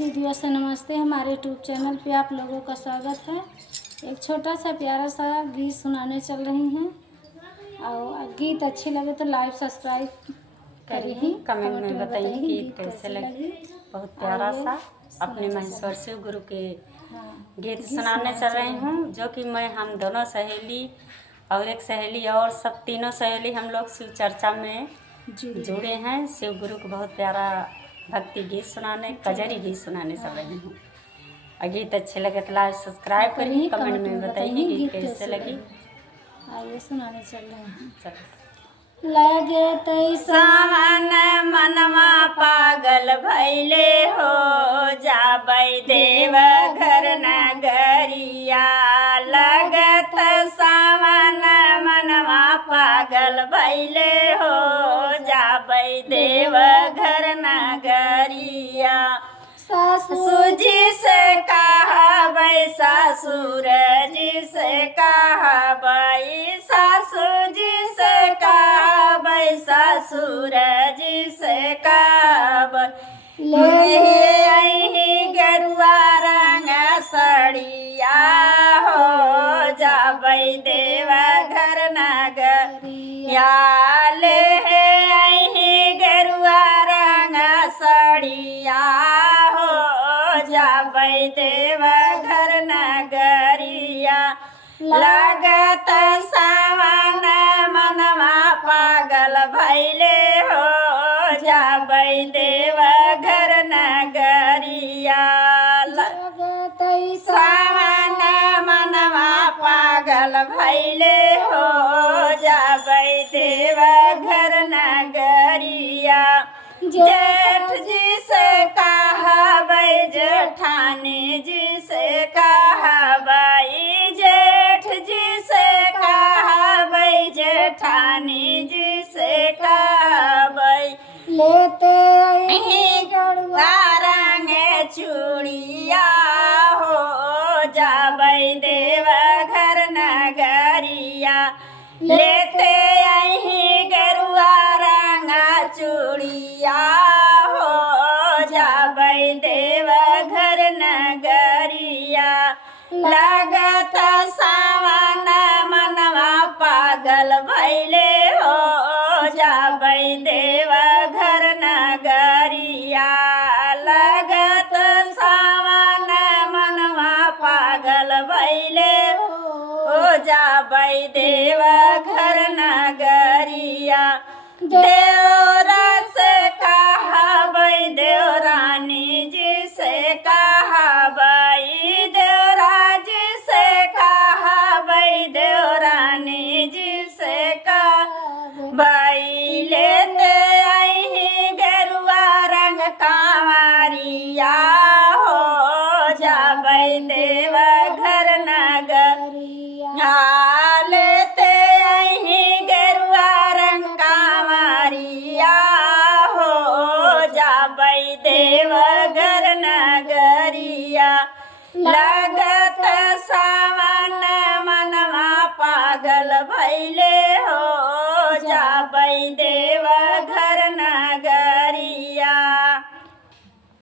दीदियों से नमस्ते। हमारे यूट्यूब चैनल पे आप लोगों का स्वागत है। एक छोटा सा प्यारा सा गीत सुनाने चल रही हैं और गीत अच्छी लगे तो लाइक सब्सक्राइब करिए, कमेंट में बताइए कि गीत कैसे लगे। बहुत प्यारा सा अपने महेश्वर शिव गुरु के गीत सुनाने चल रही हूँ, जो कि हम दोनों सहेली और एक सहेली और सब तीनों सहेली हम लोग शिव चर्चा में जुड़े हैं। शिव गुरु को बहुत प्यारा भक्ति गीत सुनाने, कजरी गीत सुनाने चल रही हूँ। और गीत अच्छे लगे तो लाइक सब्सक्राइब करिए, कमेंट में बताइए गीत कैसे लगी। आइए सुनाने चल रहे हैं। चलो। लगे सावन मनवा पागल भैले हो, जाबै देव घर नगरिया। लगत सावन मनवा पागल भैले हो, जाबै देव घर नगरिया। ससुर जी से कहबै, ससुर जी से कहबै, ससुर जी से कहबै, ससुर जी से कहबै। ले अहि गेरुआ रंग सड़िया हो, जाबै देव घर नगरिया। ले अहि गेरुआ रंग सड़िया हो, जाबै देव घर नगरिया। लगत सावन मनवा पागल भैले हो, जाबै देव घर नगरिया। लगत सावन मनवा पागल भैले हो, जाबै देव घर नगरिया। जेठ जी से कहबै, जेठानी जी से कहबै, जेठ जी से कहबै, जेठानी जी से कहबै। लेते अहि गेरुआ रंग चूड़िया हो, जाबै देव घर नगरिया। लेते अहि गेरुआ रंग चूड़िया हो, जाबै देव घर नगरिया। लगत सावन मनवा पागल भैले हो, जाबै देव घर नगरिया। लगत सावन मनवा पागल भैले हो, जाबै देव घर नगरिया। देव